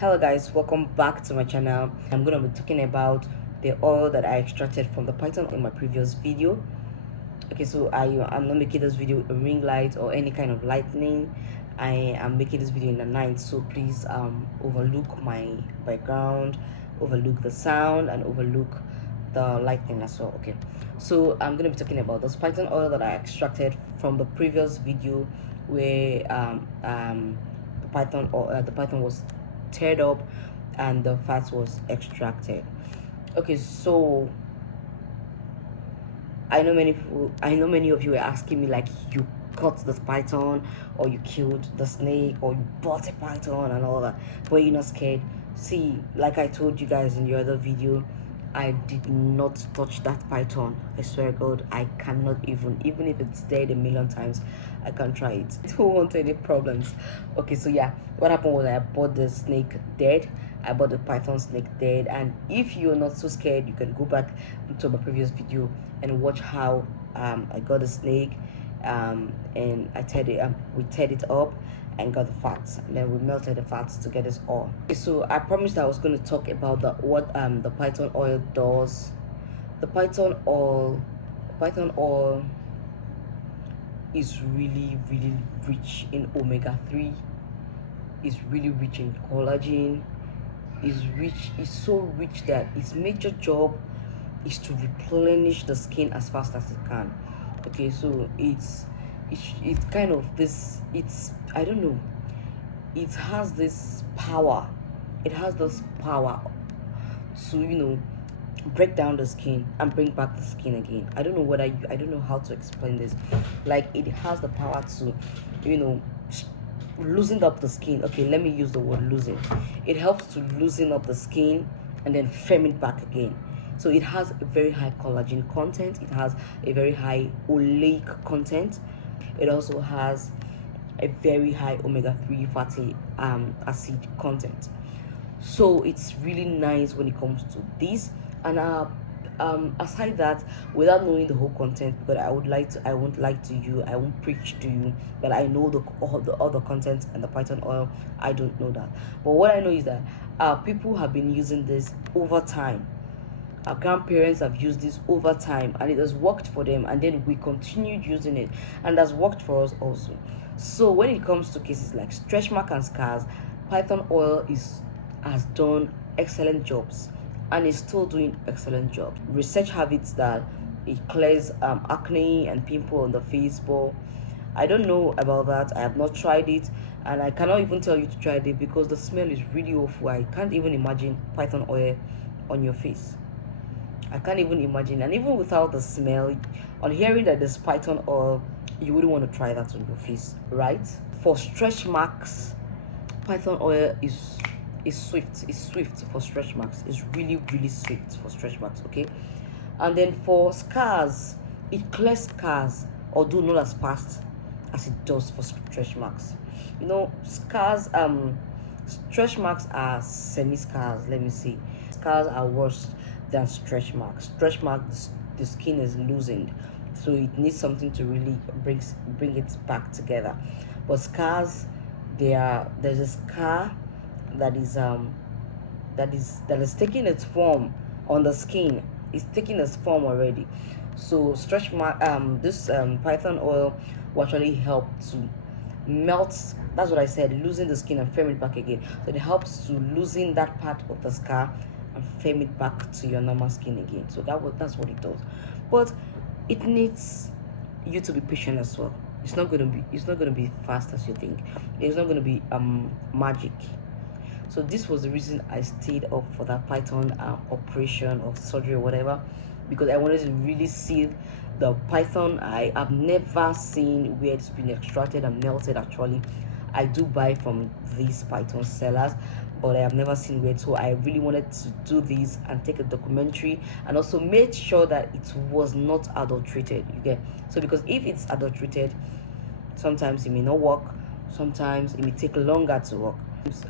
Hello guys, welcome back to my channel. I'm gonna be talking about the oil that I extracted from the python in my previous video. Okay, so I'm not making this video a ring light or any kind of lightning. I am making this video in the night, so please overlook my background, overlook the sound, and overlook the lighting as well. Okay, so I'm gonna be talking about this python oil that I extracted from the previous video where the python was teared up and the fat was extracted. Okay, so I know many of you were asking me, like, you caught this python, or you killed the snake, or you bought a python and all that, but you're not scared. See, like I told you guys in the other video, I did not touch that python. I swear God, I cannot even if it's dead a million times, I can't try it. I don't want any problems. Okay, so yeah, what happened was I bought the snake dead. I bought the python snake dead, and if you're not so scared, you can go back to my previous video and watch how I got the snake, and we teared it up and got the fats, and then we melted the fats to get this oil. Okay, so I promised I was going to talk about what the python oil does. The python oil is really rich in omega-3, is really rich in collagen, is so rich that its major job is to replenish the skin as fast as it can. Okay, so it's kind of this, it's, I don't know, it has this power, to, break down the skin and bring back the skin again. I don't know I don't know how to explain this. Like, it has the power to, loosen up the skin. Okay, let me use the word loosen. It helps to loosen up the skin and then firm it back again. So it has a very high collagen content, it has a very high oleic content, it also has a very high omega-3 fatty acid content. So it's really nice when it comes to this. And aside that, without knowing the whole content, because I won't preach to you that I know all the other content and the python oil, I don't know that. But what I know is that people have been using this over time. Our grandparents have used this over time, and it has worked for them, and then we continued using it, and has worked for us also. So when it comes to cases like stretch mark and scars, python oil has done excellent jobs and is still doing excellent job. Research have it that it clears acne and pimple on the face, but I don't know about that. I have not tried it, and I cannot even tell you to try it because the smell is really awful. I can't even imagine python oil on your face. I can't even imagine. And even without the smell, on hearing that there's python oil, you wouldn't want to try that on your face, right? For stretch marks, python oil is swift for stretch marks. It's really swift for stretch marks. Okay, and then for scars, it clears scars, although not as fast as it does for stretch marks. Scars, stretch marks are semi scars. Let me see. Scars are worse than stretch marks. Stretch marks, the skin is loosened, so it needs something to really bring it back together. But scars, there's a scar that is taking its form on the skin. It's taking its form already. So stretch mark, this python oil will actually help to melt, that's what I said, loosen the skin and firm it back again. So it helps to loosen that part of the scar and firm it back to your normal skin again. So that's what it does. But it needs you to be patient as well. It's not gonna be fast as you think. It's not gonna be magic. So this was the reason I stayed up for that python operation or surgery or whatever, because I wanted to really see the python. I have never seen where it's been extracted and melted. Actually, I do buy from these python sellers, but I have never seen where. So I really wanted to do this and take a documentary, and also make sure that it was not adulterated. You get? So because if it's adulterated, sometimes it may not work, sometimes it may take longer to work.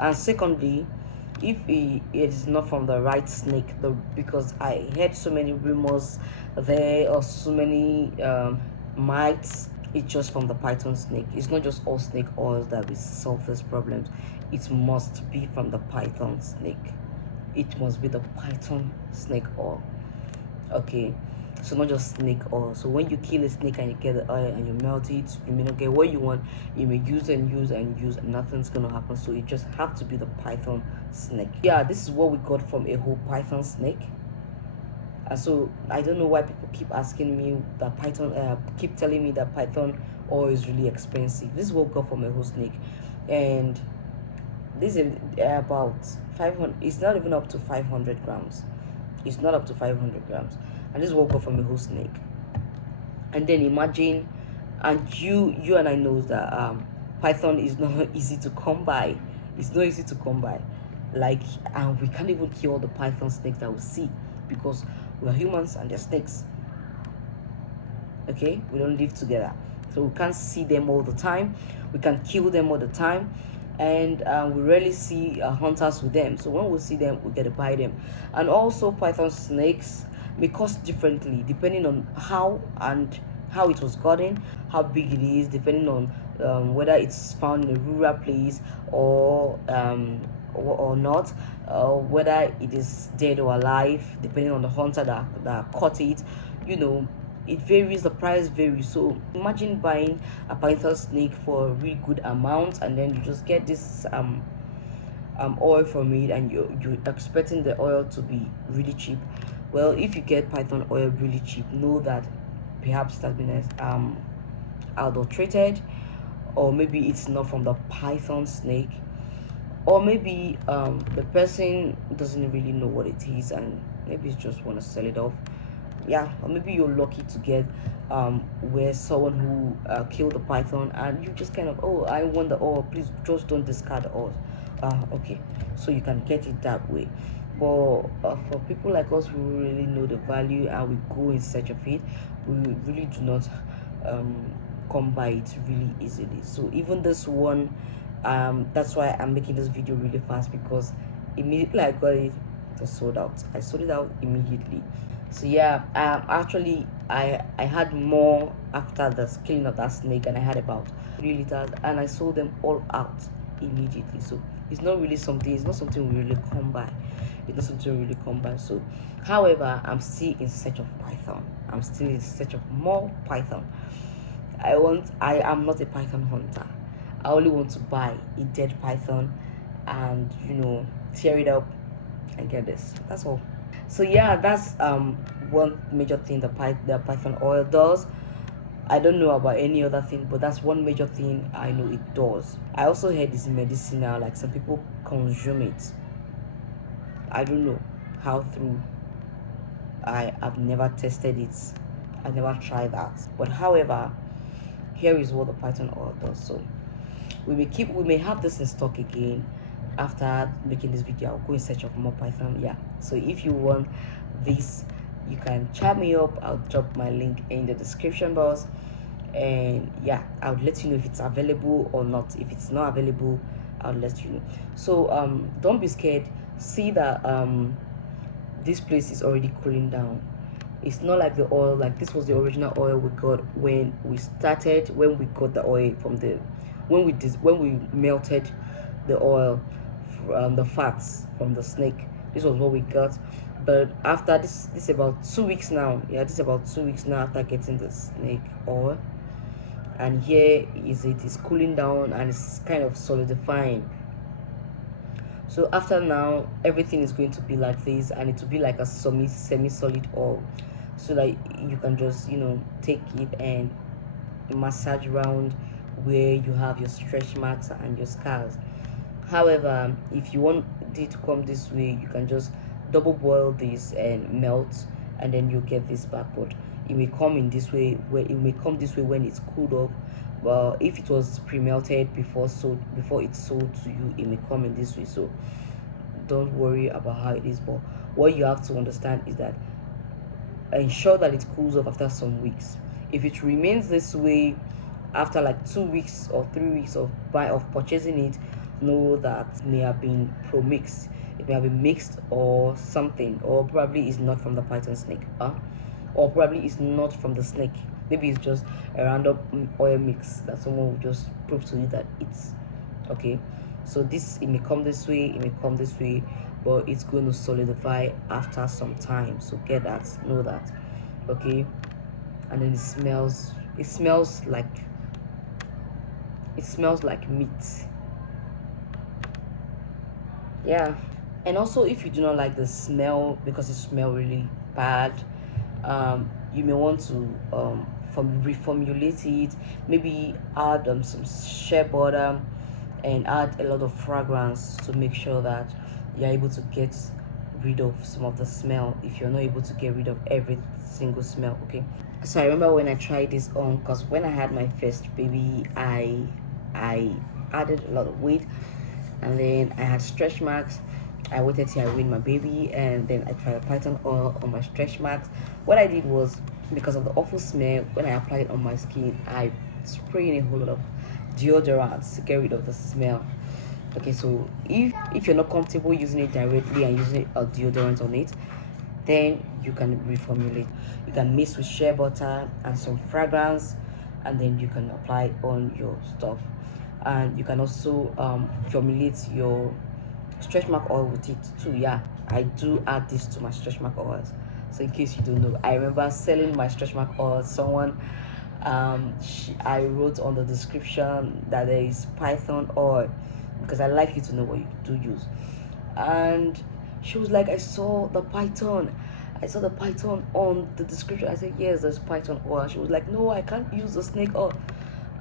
And secondly, if it is not from the right snake, because I heard so many rumors there, or so many mites, it's just from the python snake. It's not just all snake oils that will solve these problems. it must be from the python snake. It must be the python snake oil. Okay, so not just snake oil. So when you kill a snake and you get the oil and you melt it, you may not get what you want. You may use and use and use and nothing's gonna happen. So it just have to be the python snake. Yeah, this is what we got from a whole python snake. And so I don't know why people keep asking me that python keep telling me that python oil is really expensive. This is what we got from a whole snake. And this is about 500. It's not even up to 500 grams. It's not up to 500 grams. And this is what we got from a whole snake. And then imagine, and you and I know that python is not easy to come by. It's not easy to come by. Like, and we can't even kill the python snakes that we see, because we are humans and they're snakes. Okay, we don't live together, so we can't see them all the time. We can kill them all the time, and we rarely see hunters with them. So when we see them, we get to buy them. And also python snakes may cost differently depending on how it was gotten, how big it is, depending on whether it's found in a rural place or not, whether it is dead or alive, depending on the hunter that caught it. You know, it varies, the price varies. So imagine buying a python snake for a really good amount, and then you just get this oil from it, and you're expecting the oil to be really cheap. Well, if you get python oil really cheap, know that perhaps it has been adulterated, or maybe it's not from the python snake, or maybe the person doesn't really know what it is and maybe just want to sell it off. Yeah, or maybe you're lucky to get where someone who killed the python, and you just kind of, oh, I want the oil, please just don't discard the oil. Okay, so you can get it that way. But for people like us who really know the value and we go in search of it, we really do not come by it really easily. So even this one, that's why I'm making this video really fast, because immediately I got it, it was sold out. I sold it out immediately. So yeah, actually I had more after the killing of that snake, and I had about 3 liters, and I sold them all out immediately. So it's not really something, it's not something we really come by. It's not something we really come by. So however, I'm still in search of python. I'm still in search of more python. I am not a python hunter. I only want to buy a dead python and, you know, tear it up and get this. That's all. So yeah, that's one major thing the python oil does. I don't know about any other thing, but that's one major thing I know it does. I also heard it's medicinal, like some people consume it. I don't know how through. I've never tested it. I've never tried that. But however, here is what the python oil does. So we may have this in stock again. After making this video, I'll go in search of more python. Yeah, so if you want this, you can chat me up. I'll drop my link in the description box, and yeah, I'll let you know if it's available or not. If it's not available, I'll let you know. So don't be scared. See that this place is already cooling down. It's not like the oil, like this was the original oil we got when we got the oil from the when we melted the oil, the fats from the snake. This was what we got. But after this about 2 weeks now. Yeah, this is about 2 weeks now after getting the snake oil, and here is it is cooling down and it's kind of solidifying. So after now, everything is going to be like this, and it will be like a semi-solid oil, so that you can just, you know, take it and massage around where you have your stretch marks and your scars. However, if you want it to come this way, you can just double boil this and melt, and then you get this back. But it may come in this way, when it's cooled off. Well, if it was pre-melted before it's sold to you, it may come in this way. So don't worry about how it is. But what you have to understand is that ensure that it cools off after some weeks. If it remains this way after like 2 weeks or 3 weeks of purchasing it, know that it may have been mixed. It may have been mixed or something, or probably is not from the python snake, or probably is not from the snake. Maybe it's just a random oil mix that someone will just prove to you that it's okay. So this, it may come this way, it may come this way, but it's going to solidify after some time. So get that, know that. Okay. And then it smells like meat. Yeah. And also, if you do not like the smell because it smells really bad, you may want to reformulate it. Maybe add some shea butter and add a lot of fragrance to make sure that you're able to get rid of some of the smell if you're not able to get rid of every single smell. Okay. So I remember when I tried this on, because when I had my first baby, I added a lot of weight, and then I had stretch marks. I waited till I weaned my baby, and then I tried a python oil on my stretch marks. What I did was, because of the awful smell, when I applied it on my skin, I sprayed in a whole lot of deodorant to get rid of the smell. Okay, so if you're not comfortable using it directly and using a deodorant on it, then you can reformulate. You can mix with shea butter and some fragrance, and then you can apply it on your stuff. And you can also formulate your stretch mark oil with it too. Yeah, I do add this to my stretch mark oils. So in case you don't know, I remember selling my stretch mark oil. Someone I wrote on the description that there is python oil, because I like you to know what you do use. And she was like, I saw the python on the description. I said, yes, there's python oil. She was like, no, I can't use the snake oil.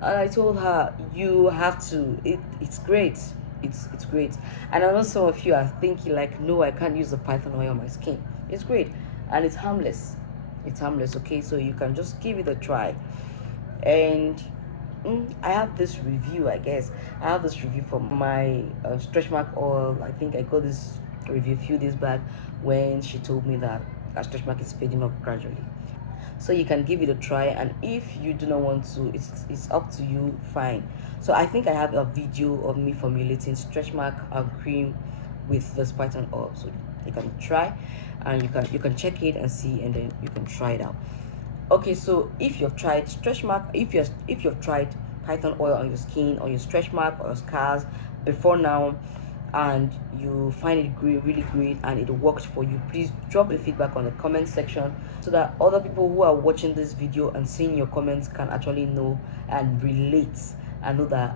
And I told her, you have to. It's great. It's great. And I know some of you are thinking like, no, I can't use the python oil on my skin. It's great, and it's harmless. It's harmless. Okay, so you can just give it a try. And I have this review. I guess I have this review from my stretch mark oil. I think I got this review a few days back when she told me that her stretch mark is fading up gradually. So you can give it a try, and if you do not want to, it's up to you. Fine. So I think I have a video of me formulating stretch mark cream with this python oil, so you can try, and you can check it and see, and then you can try it out. Okay, so if you've tried stretch mark, if you've tried python oil on your skin, on your stretch mark or your scars before now, and you find it great, really great, and it works for you, please drop a feedback on the comment section so that other people who are watching this video and seeing your comments can actually know and relate and know that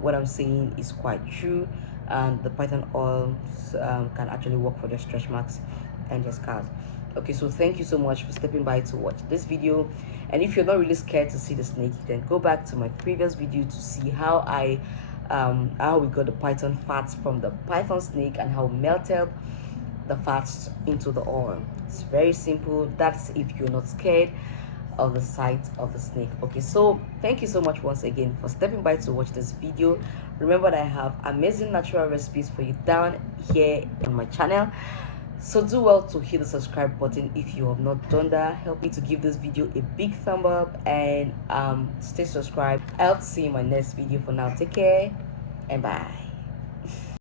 what I'm saying is quite true, and the python oil can actually work for their stretch marks and their scars. Okay, so thank you so much for stepping by to watch this video. And if you're not really scared to see the snake, you can go back to my previous video to see how how we got the python fats from the python snake and how we melted the fats into the oil. It's very simple. That's if you're not scared of the sight of the snake. Okay, so thank you so much once again for stepping by to watch this video. Remember that I have amazing natural recipes for you down here on my channel, so do well to hit the subscribe button if you have not done that. Help me to give this video a big thumb up, and stay subscribed. I'll see you in my next video. For now, take care and bye.